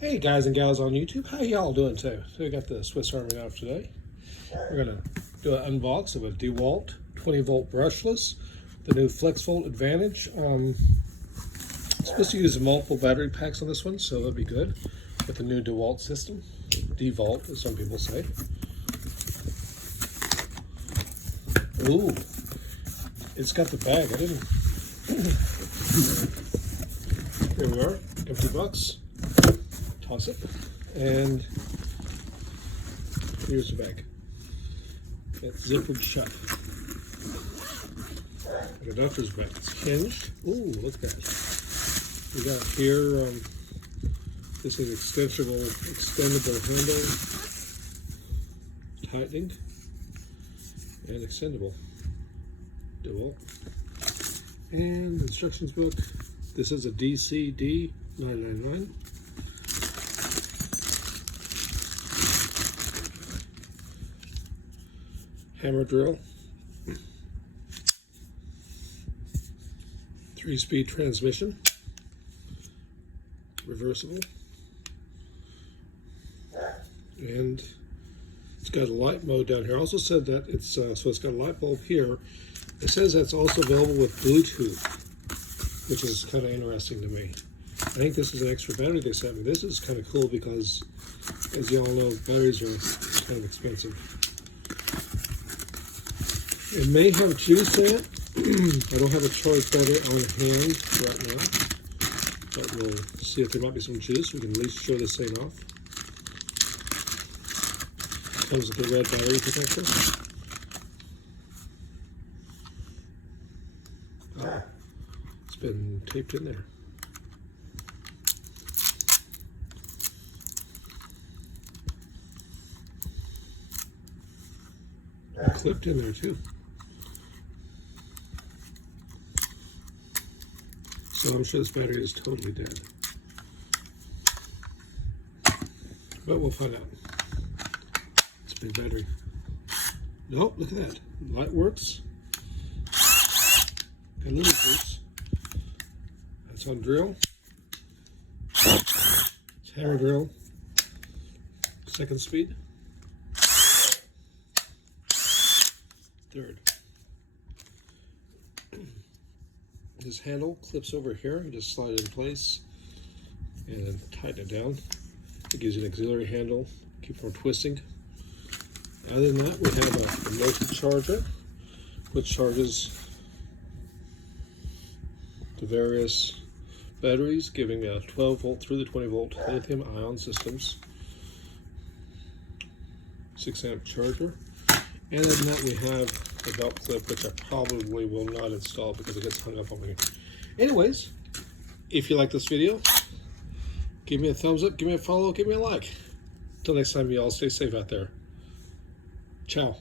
Hey guys and gals on YouTube, how y'all doing today? So we got the Swiss Army knife today. We're gonna do an unbox of a DeWalt 20 volt brushless, the new Flex Volt Advantage. Supposed to use multiple battery packs on this one, so that'll be good with the new DeWalt system. DeWalt, as some people say. Ooh, it's got the bag. I didn't. Here we are, empty box. Toss it, and here's the bag. It's zippered shut. Like a doctor's bag. It's hinged. Ooh, look at that. We got here. This is extendable handle, tightening, and extendable. DeWalt. And instructions book. This is a DCD999. Hammer drill, 3-speed transmission, reversible, and it's got a light mode down here. I also said that it's so it's got a light bulb here. It says that's also available with Bluetooth, which is kind of interesting to me. I think this is an extra battery they sent me. This is kind of cool because, as you all know, batteries are kind of expensive. It may have juice in it. I don't have a choice battery on hand right now, but we'll see if there might be some juice. We can at least show this thing off. Comes with the red battery protector. Ah, it's been taped in there. Clipped in there too. So I'm sure this battery is totally dead. But we'll find out. It's a big battery. Nope, look at that. Light works. Got a little juice. That's on drill. It's hammer drill. 2nd speed. 3rd. This handle clips over here. You just slide it in place and tighten it down. It gives you an auxiliary handle, keep from twisting. Other than that, we have a motor charger, which charges the various batteries, giving a 12 volt through the 20 volt lithium ion systems. 6 amp charger. And then that we have a belt clip, which I probably will not install because it gets hung up on me. Anyways, if you like this video, give me a thumbs up, give me a follow, give me a like. Until next time, y'all stay safe out there. Ciao.